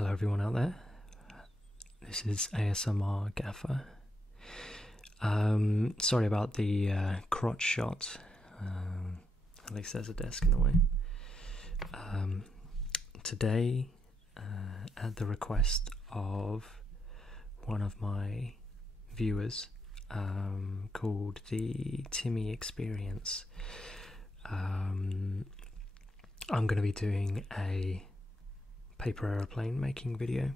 Hello everyone out there, this is ASMR Gaffer. Sorry about the crotch shot, at least there's a desk in the way. Today, at the request of one of my viewers, called the Timmy Experience, I'm going to be doing a paper aeroplane making video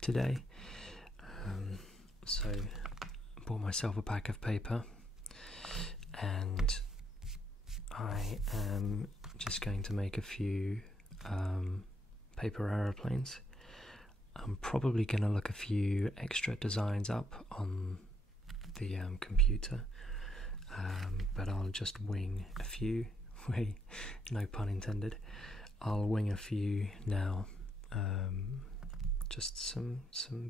today. So I bought myself a pack of paper and I am just going to make a few paper aeroplanes. I'm probably going to look a few extra designs up on the computer, but I'll just wing a few. No pun intended. I'll wing a few now. Just some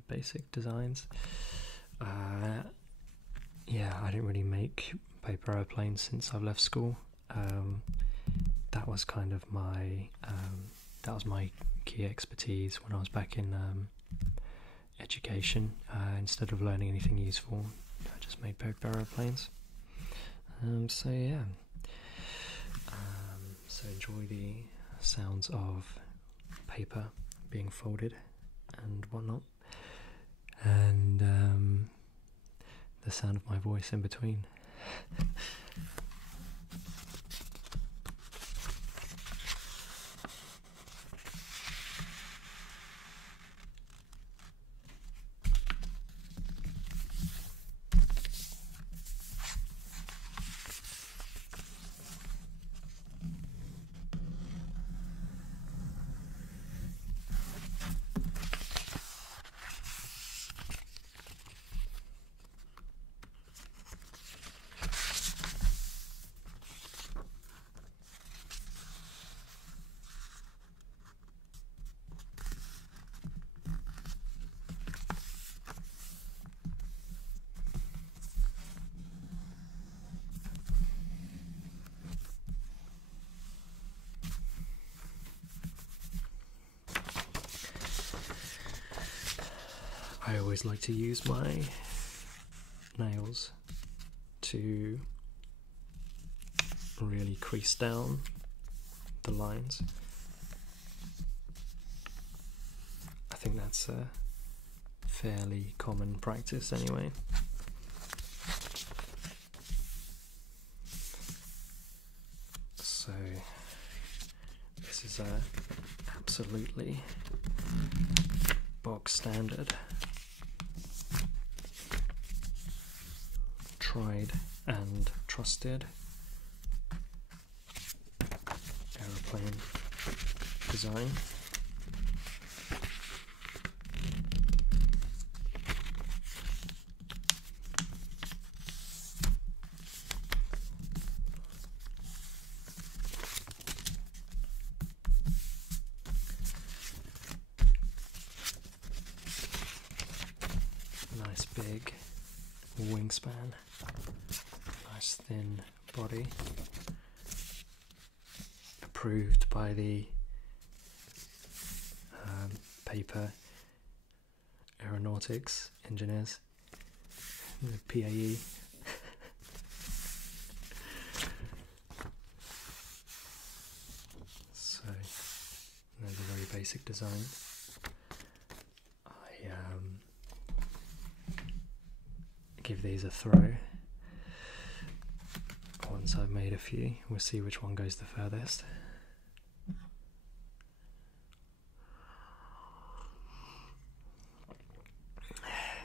basic designs. Yeah, I didn't really make paper aeroplanes since I've left school. That was kind of my key expertise when I was back in education. Instead of learning anything useful, I just made paper aeroplanes. So yeah. So enjoy the sounds of paper being folded and whatnot, and the sound of my voice in between. I always like to use my nails to really crease down the lines. I think that's a fairly common practice anyway. So this is a absolutely bog standard, tried and trusted aeroplane design. Nice big wingspan, nice thin body, approved by the paper aeronautics engineers, the PAE. So there's a very basic design. Give these a throw. Once I've made a few, we'll see which one goes the furthest.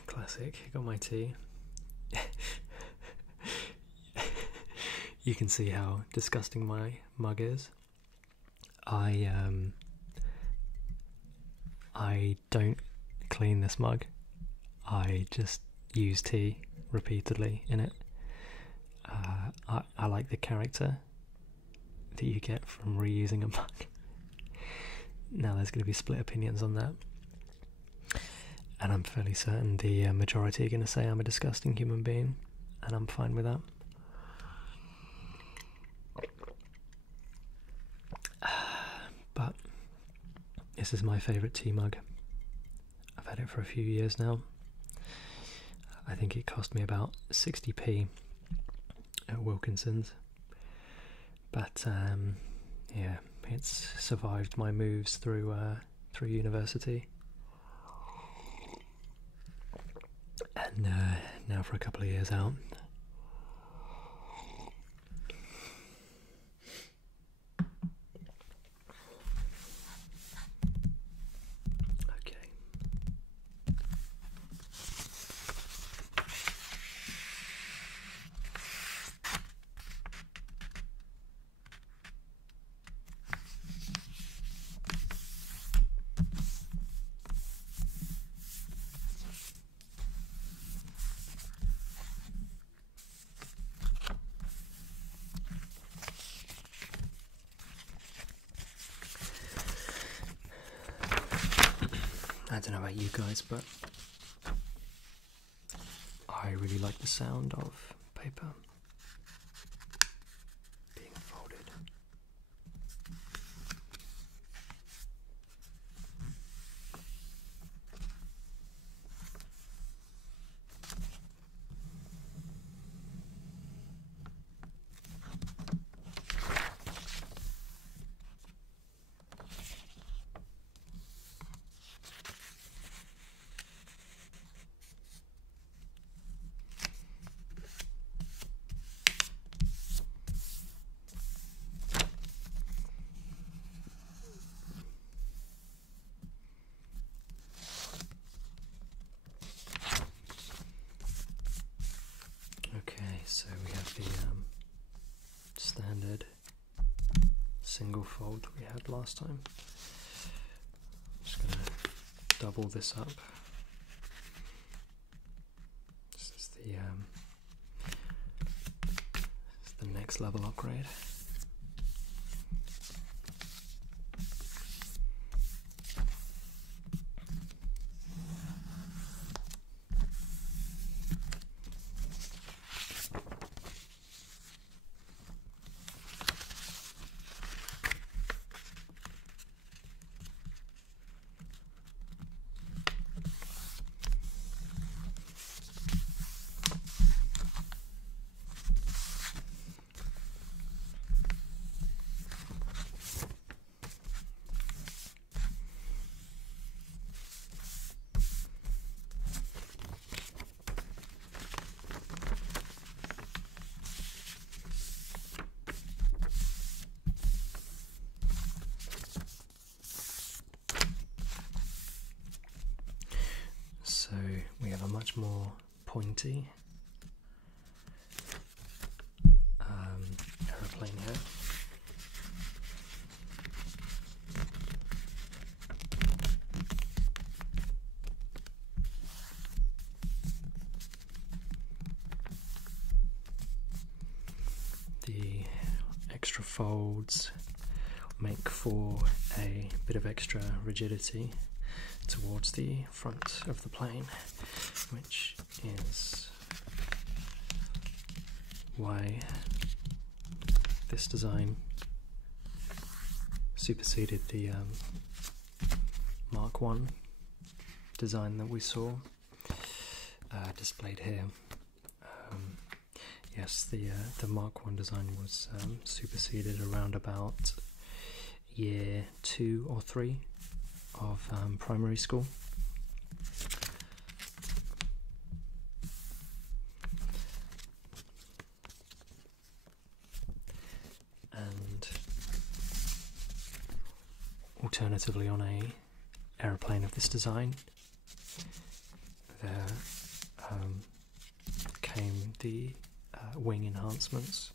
Classic, got my tea. You can see how disgusting my mug is. I don't clean this mug. I just use tea repeatedly in it. I like the character that you get from reusing a mug. Now there's going to be split opinions on that, and I'm fairly certain the majority are going to say I'm a disgusting human being, and I'm fine with that. But this is my favourite tea mug. had it for a few years now. I think it cost me about 60p at Wilkinson's, but yeah, it's survived my moves through university, and now for a couple of years out. I don't know about you guys, but I really like the sound of paper being folded. So we have the standard single fold that we had last time. I'm just going to double this up. This is the next level upgrade. So we have a much more pointy aeroplane here. The extra folds make for a bit of extra rigidity towards the front of the plane, which is why this design superseded the Mark I design that we saw displayed here. Yes, the Mark I design was superseded around about year 2 or 3 of primary school. And alternatively, on a aeroplane of this design, there came the wing enhancements.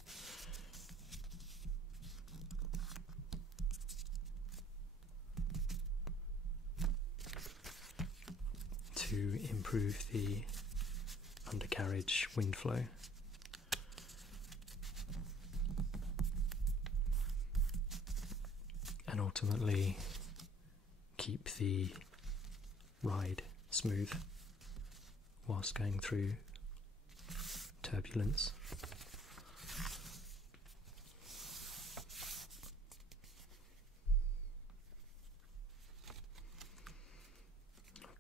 To improve the undercarriage wind flow. And ultimately keep the ride smooth whilst going through turbulence.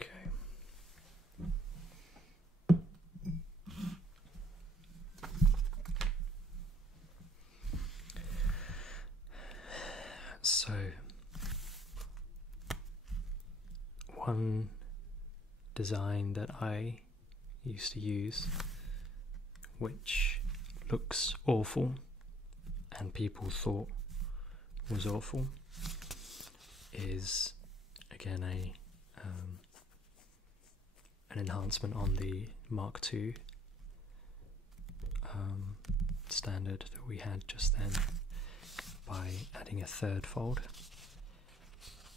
Okay. one design that I used to use, which looks awful and people thought was awful, is again an enhancement on the Mark II standard that we had just then by adding a third fold.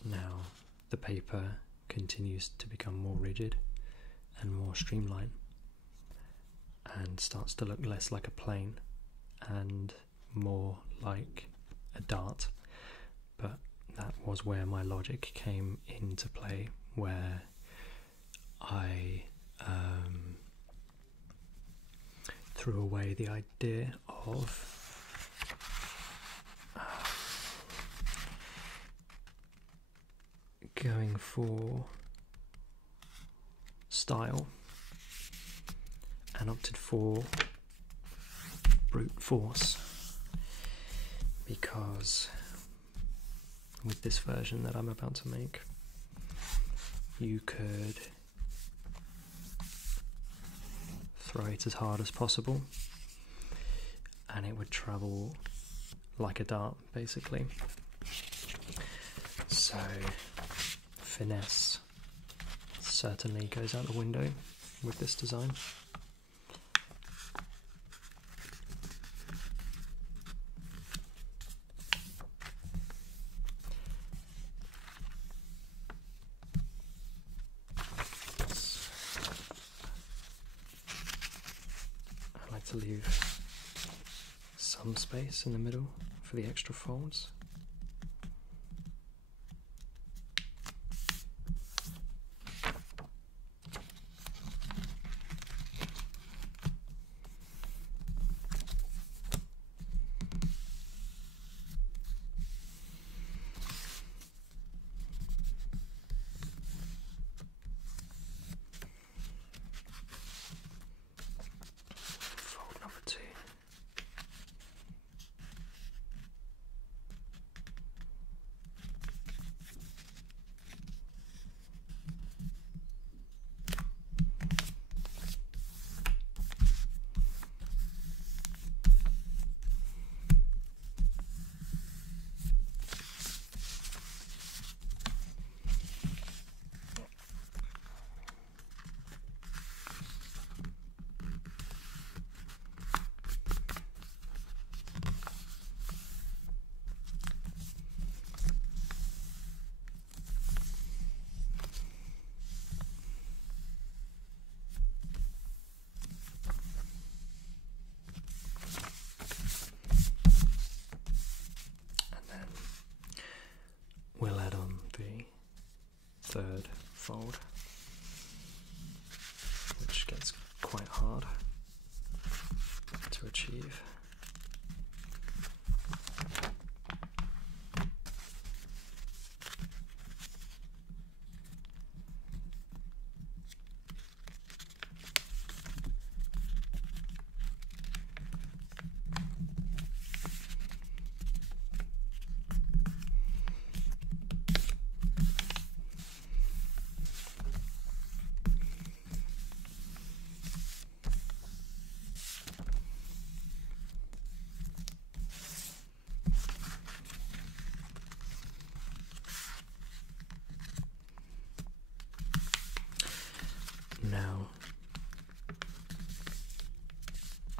Now the paper continues to become more rigid and more streamlined and starts to look less like a plane and more like a dart, but that was where my logic came into play, where I threw away the idea of going for style and opted for brute force, because with this version that I'm about to make, you could throw it as hard as possible and it would travel like a dart, basically. So finesse certainly goes out the window with this design. I like to leave some space in the middle for the extra folds. We'll add on the third fold, which gets quite hard to achieve. Now,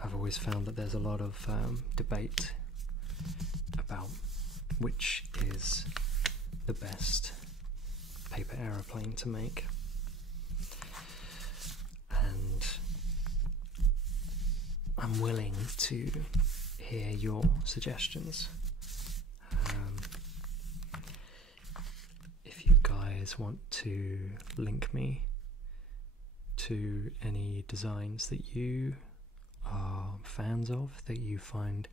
I've always found that there's a lot of debate about which is the best paper aeroplane to make, and I'm willing to hear your suggestions. If you guys want to link me to any designs that you are fans of, that you find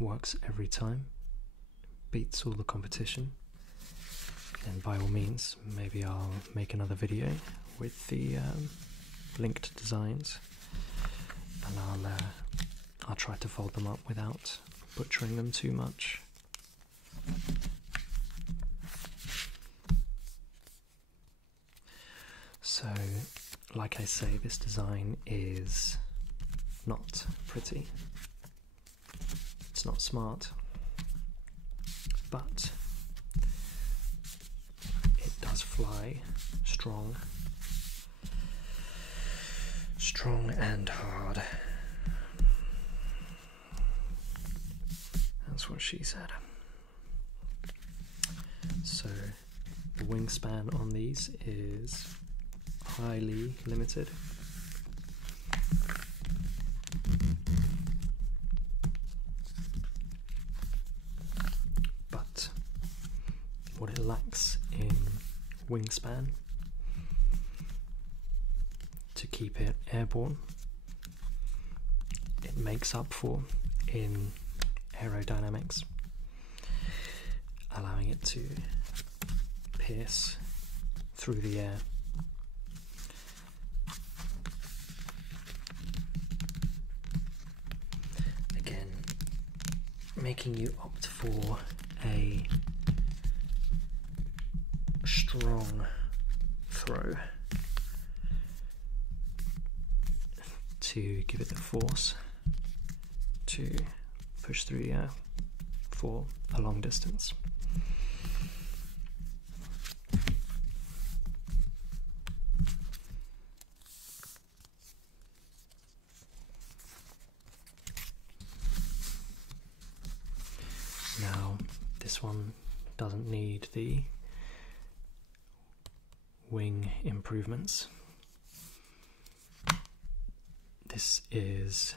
works every time, beats all the competition, then by all means maybe I'll make another video with the linked designs, and I'll try to fold them up without butchering them too much. So, like I say, this design is not pretty. It's not smart, but it does fly strong and hard. That's what she said. So the wingspan on these is highly limited. But what it lacks in wingspan to keep it airborne, it makes up for in aerodynamics, allowing it to pierce through the air. Again, making you opt for a strong throw to give it the force to push through the air for a long distance. Now, this one doesn't need the wing improvements. This is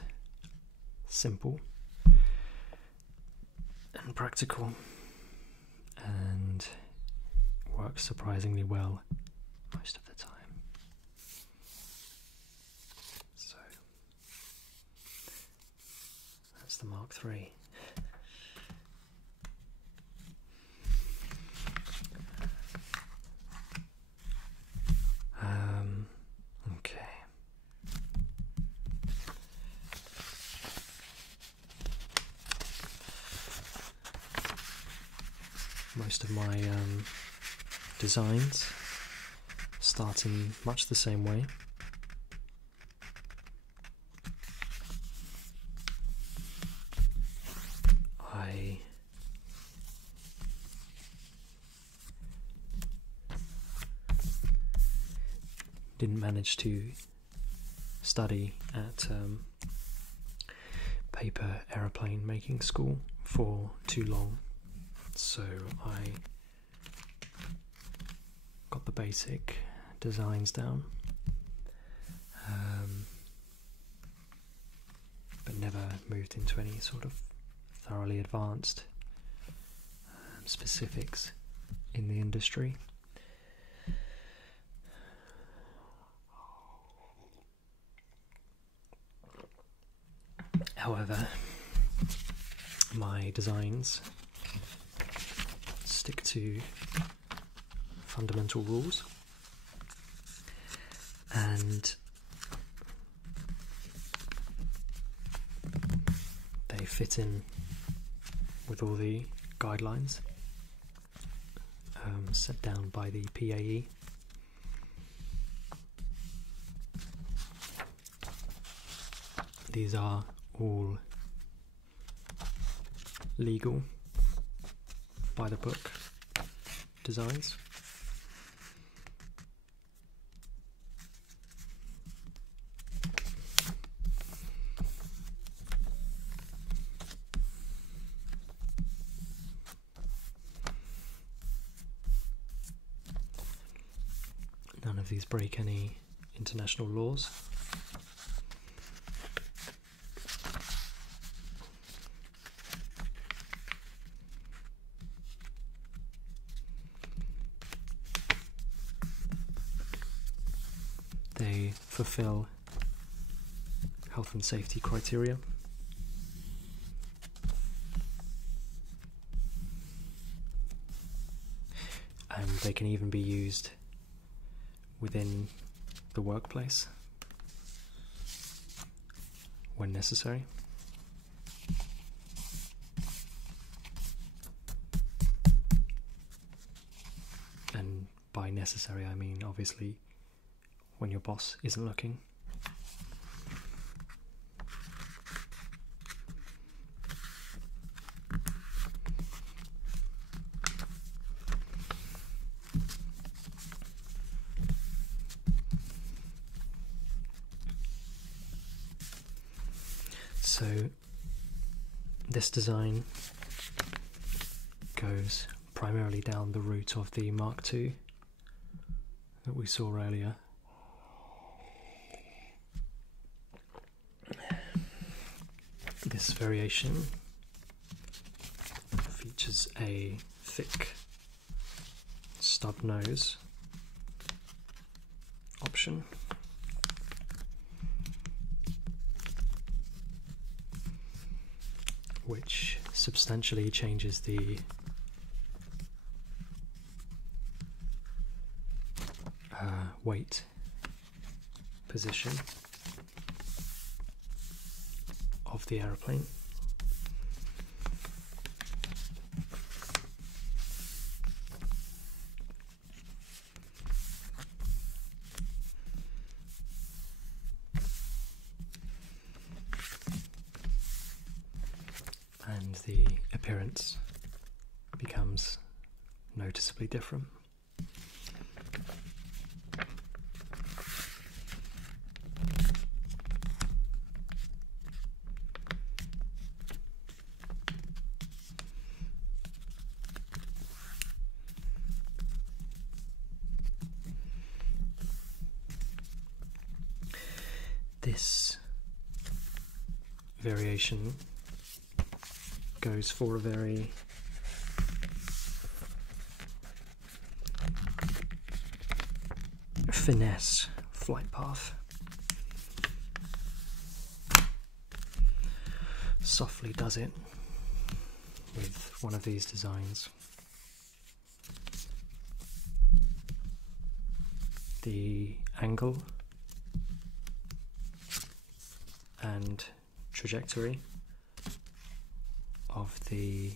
simple and practical and works surprisingly well most of the time. So that's the Mark III. Okay. Most of my designs start in much the same way. I didn't manage to study at paper aeroplane making school for too long, so I got the basic designs down, but never moved into any sort of thoroughly advanced specifics in the industry. However, my designs stick to fundamental rules, and they fit in with all the guidelines set down by the PAE. These are all legal, by the book designs. None of these break any international laws. They fulfill health and safety criteria. And they can even be used within the workplace when necessary. And by necessary I mean obviously when your boss isn't looking. So this design goes primarily down the route of the Mark II that we saw earlier. This variation features a thick stub nose option, which substantially changes the weight position of the aeroplane. And the appearance becomes noticeably different. This variation goes for a very finesse flight path. Softly does it with one of these designs. The angle and trajectory of the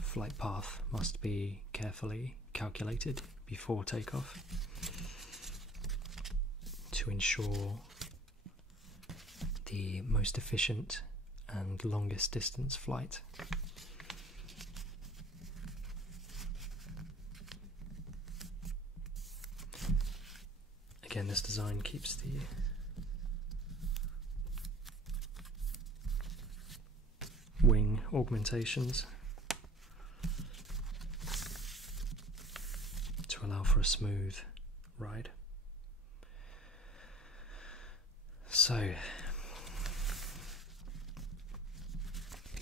flight path must be carefully calculated before takeoff to ensure the most efficient and longest distance flight. Again, this design keeps the wing augmentations to allow for a smooth ride. So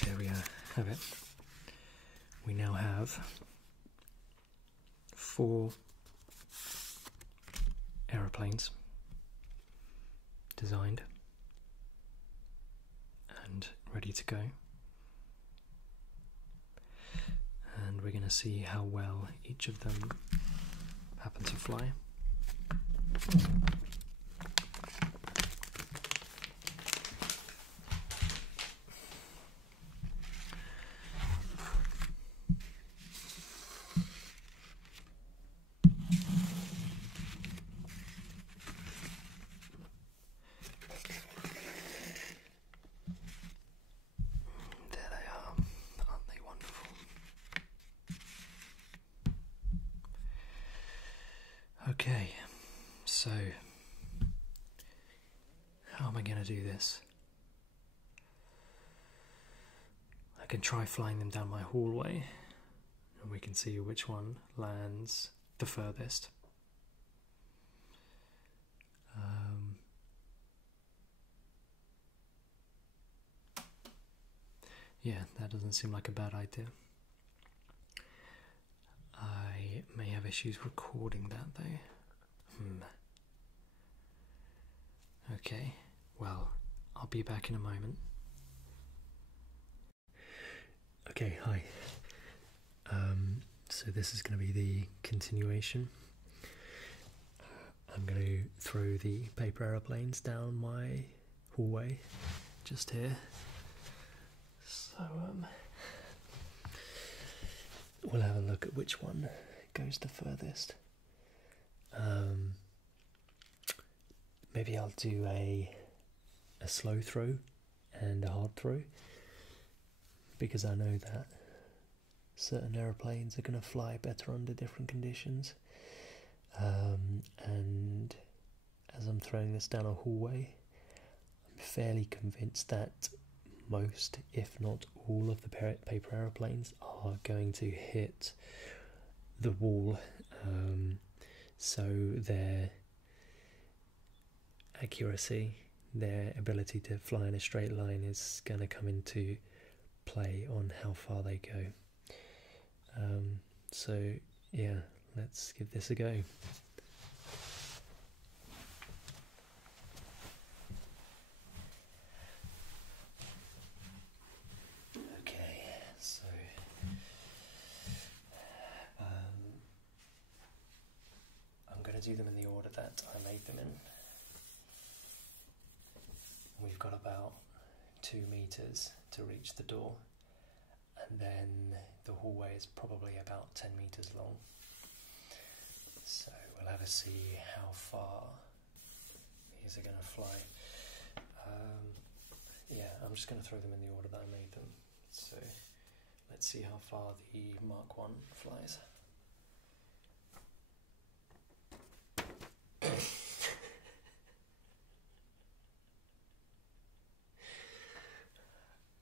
there we have it. We now have 4 aeroplanes designed and ready to go. And we're going to see how well each of them happen to fly. Okay, so how am I going to do this? I can try flying them down my hallway and we can see which one lands the furthest. Yeah, that doesn't seem like a bad idea. I may have issues recording that though. Okay, well, I'll be back in a moment. Okay, hi. So this is going to be the continuation. I'm going to throw the paper aeroplanes down my hallway just here. So we'll have a look at which one goes the furthest. maybe I'll do a slow throw and a hard throw, because I know that certain aeroplanes are going to fly better under different conditions. And as I'm throwing this down a hallway, I'm fairly convinced that most, if not all, of the paper aeroplanes are going to hit the wall, so their accuracy, their ability to fly in a straight line is going to come into play on how far they go. So yeah, let's give this a go. Okay, so I'm going to do them in the order that I made them in. We've got about 2 meters to reach the door, and then the hallway is probably about 10 meters long. So we'll have to see how far these are going to fly. Yeah, I'm just going to throw them in the order that I made them. So let's see how far the Mark 1 flies.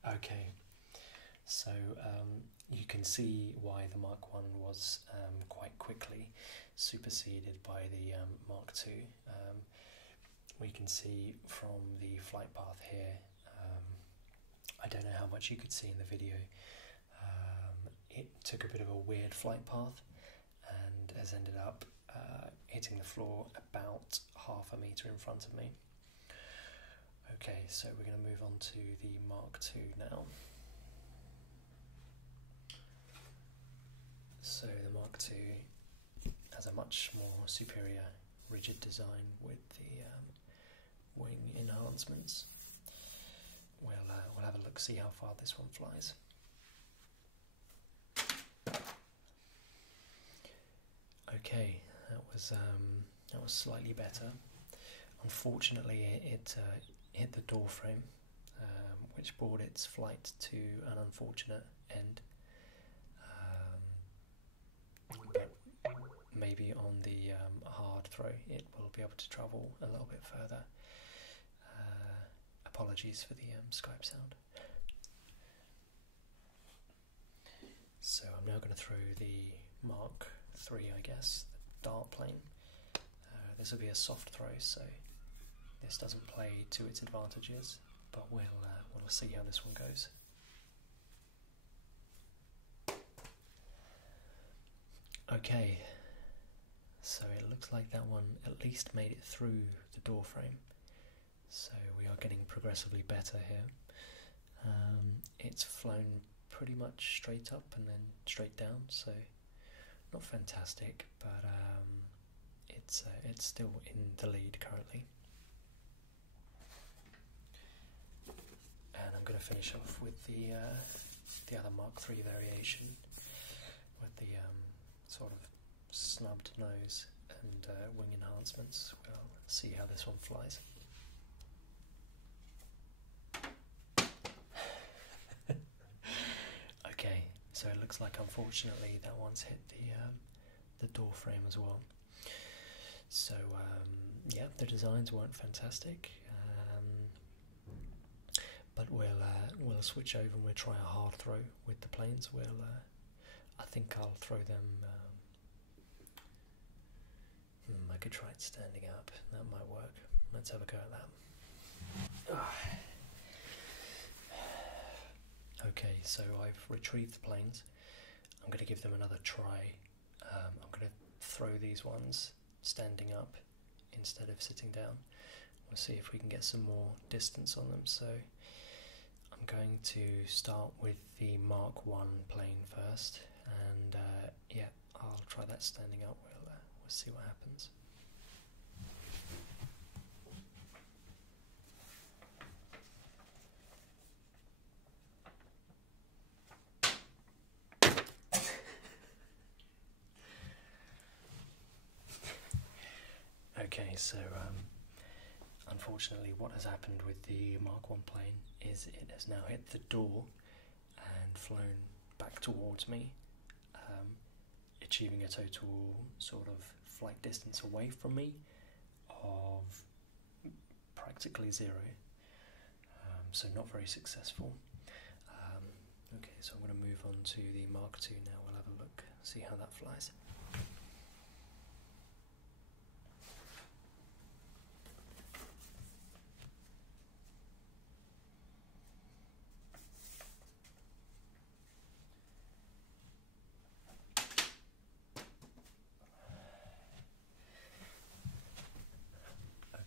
Okay, so you can see why the Mark 1 was quite quickly superseded by the Mark 2. We can see from the flight path here, I don't know how much you could see in the video, it took a bit of a weird flight path and has ended up hitting the floor about half a metre in front of me. Okay, so we're going to move on to the Mark II now. So the Mark II has a much more superior rigid design with the wing enhancements. We'll have a look, see how far this one flies. Okay, that was slightly better. Unfortunately, it hit the door frame, which brought its flight to an unfortunate end. But maybe on the hard throw it will be able to travel a little bit further. Apologies for the Skype sound. So I'm now going to throw the Mark III, I guess, the dart plane. This will be a soft throw, so this doesn't play to its advantages, but we'll see how this one goes. Okay, so it looks like that one at least made it through the door frame, so we are getting progressively better here. It's flown pretty much straight up and then straight down, so not fantastic, but it's still in the lead currently. And I'm going to finish off with the other Mark III variation with the sort of snubbed nose and wing enhancements. We'll see how this one flies. Okay, so it looks like unfortunately that one's hit the door frame as well. So yeah, the designs weren't fantastic. But we'll switch over and we'll try a hard throw with the planes. I think I'll throw them. I could try it standing up. That might work. Let's have a go at that. Okay, so I've retrieved the planes. I'm going to give them another try. I'm going to throw these ones standing up instead of sitting down. We'll see if we can get some more distance on them. So I'm going to start with the Mark 1 plane first, and yeah, I'll try that standing up. We'll see what happens. Okay, so unfortunately what has happened with the Mark 1 plane is it has now hit the door and flown back towards me, achieving a total sort of flight distance away from me of practically 0, so not very successful. Okay, so I'm going to move on to the Mark 2 now. We'll have a look, see how that flies.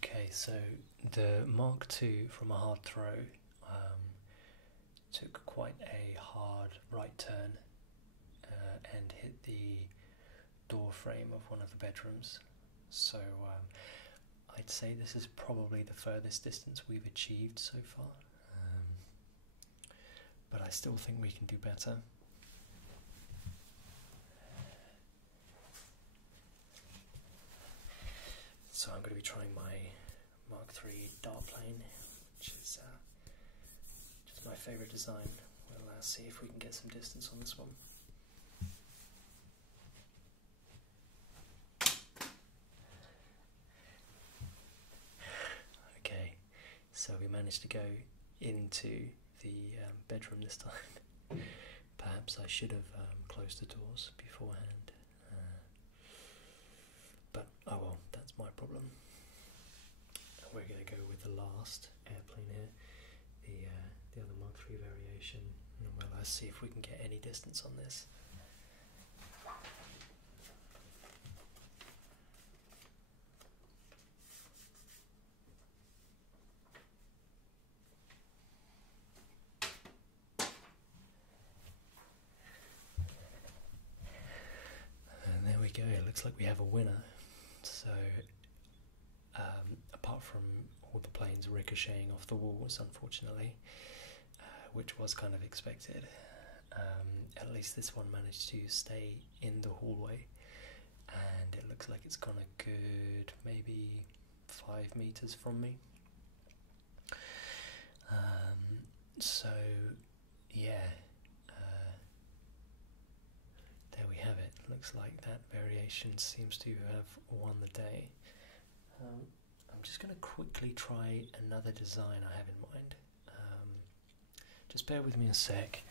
Okay, so the Mark II from a hard throw took quite a hard right turn and hit the door frame of one of the bedrooms. So I'd say this is probably the furthest distance we've achieved so far, but I still think we can do better. So I'm going to be trying my Mark III dart plane, which is just my favourite design. We'll see if we can get some distance on this one. Okay, so we managed to go into the bedroom this time. Perhaps I should have closed the doors beforehand. But oh well, that's my problem. And we're going to go with the last airplane here, the other Mark III variation, and we'll see if we can get any distance on this. And there we go, it looks like we have a winner. So, apart from all the planes ricocheting off the walls, unfortunately, which was kind of expected, at least this one managed to stay in the hallway, and it looks like it's gone a good maybe 5 meters from me. So, yeah, there we have it. Looks like that variation seems to have won the day. I'm just going to quickly try another design I have in mind. Just bear with me a sec.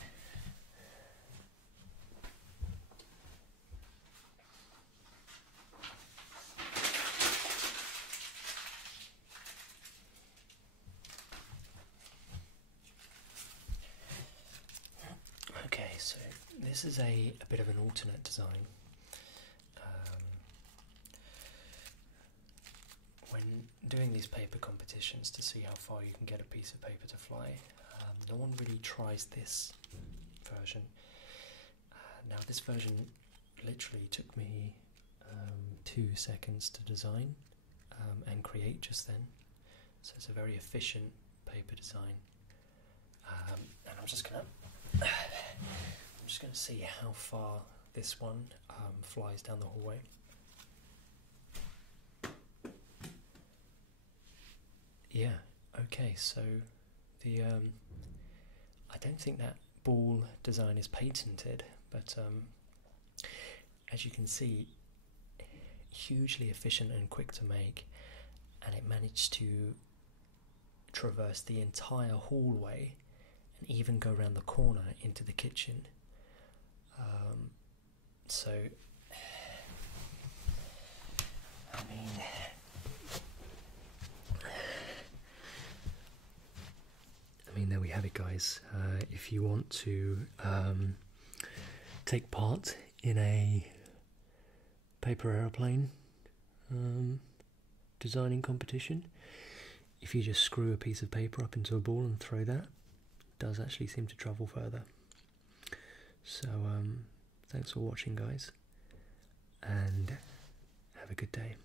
Okay, so this is a bit of an alternate design. When doing these paper competitions to see how far you can get a piece of paper to fly, no one really tries this version. Now this version literally took me 2 seconds to design and create just then, so it's a very efficient paper design. And I'm just gonna see how far this one flies down the hallway. Yeah, okay, so the I don't think that ball design is patented, but as you can see, hugely efficient and quick to make, and it managed to traverse the entire hallway and even go around the corner into the kitchen. So, I mean, there we have it, guys. If you want to take part in a paper aeroplane designing competition, if you just screw a piece of paper up into a ball and throw that, it does actually seem to travel further. So thanks for watching, guys, and have a good day.